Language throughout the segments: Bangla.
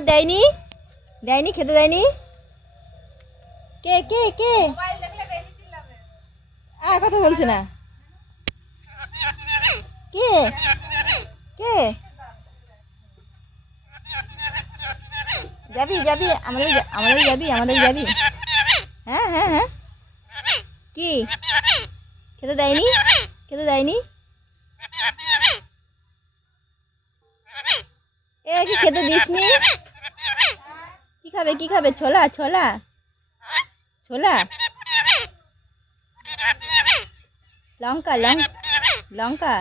খাবার দেয়নি, দেয়নি, খেতে দেয়নি। কে কে কে? আর কথা বলছে না। কে কে? যাবি যাবি আমাদের আমাদের যাবি, আমাদের যাবি? হ্যাঁ হ্যাঁ হ্যাঁ। কি খেতে দেয়নি, খেতে দেয়নি? এ কি খেতে দিসনি? কি খাবে, কি খাবে? ছোলা ছোলা ছোলা, লঙ্কা লঙ্কা।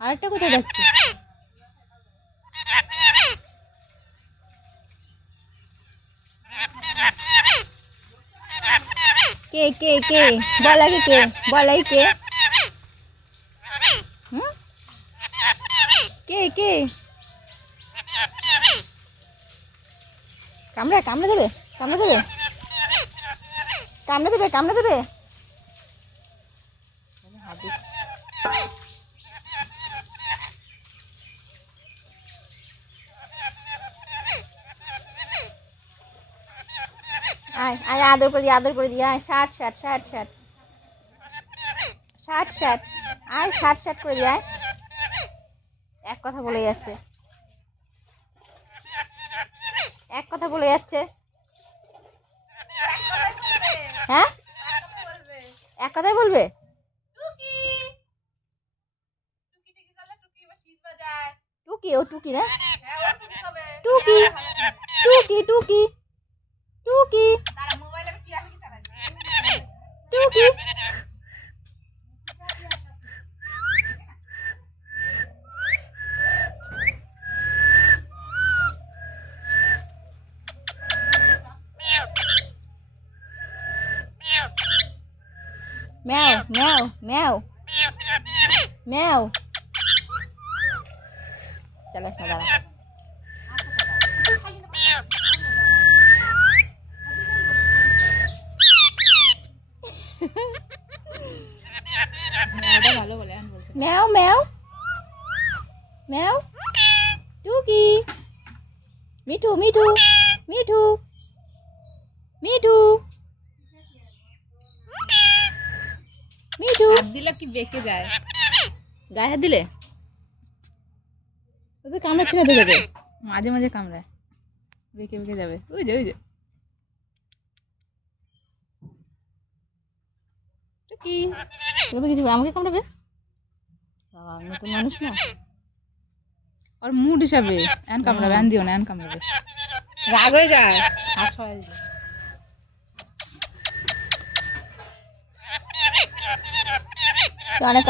আরেকটা কোথায় যাচ্ছে? কে কে কে? বল আগে কে, বল আগে কে? হুম, কে কে? কামড়ে কামড়ে দেবে, কামড়ে দেবে, কামড়ে দেবে, কামড়ে দেবে। আয় আয়, আদর করে দি, আদর করে দি। আয় ষাট ষাট ষাট ষাট ষাট ষাট, আয় ষাট ষাট করে দি। আয়, এক কথা বলে যাচ্ছে, এক কথা বলে যাচ্ছে। হ্যাঁ, এক কথাই বলবে। টুকি, ও টুকি না? টুকি টুকি টুকি টুকি টুকি। ম্যাও ম্যাও ম্যাও ম্যাও। চালাস না, দাঁড়া। ম্যাও ম্যাও ম্যাও। টুকি, মিঠু মিঠু মিঠু মিঠু মিঠু। হাত দিলে কি বেঁকে যায়? গায়ে হাত দিলে ওদের কামড়াচ্ছে না তো তোকে? মাঝে মাঝে কামড়ায়, বেঁকে বেঁকে যাবে। ওই যে ওই যে কি, তোকে কিছু আমাকে কামড়াবে? বাবা, নতুন মানুষ না। ওর মুড হিসাবে এন কামড়াবে, এন দিও না, এন কামড়াবে, রাগ হয়ে যায়। হাত সরাই দিও। অনেক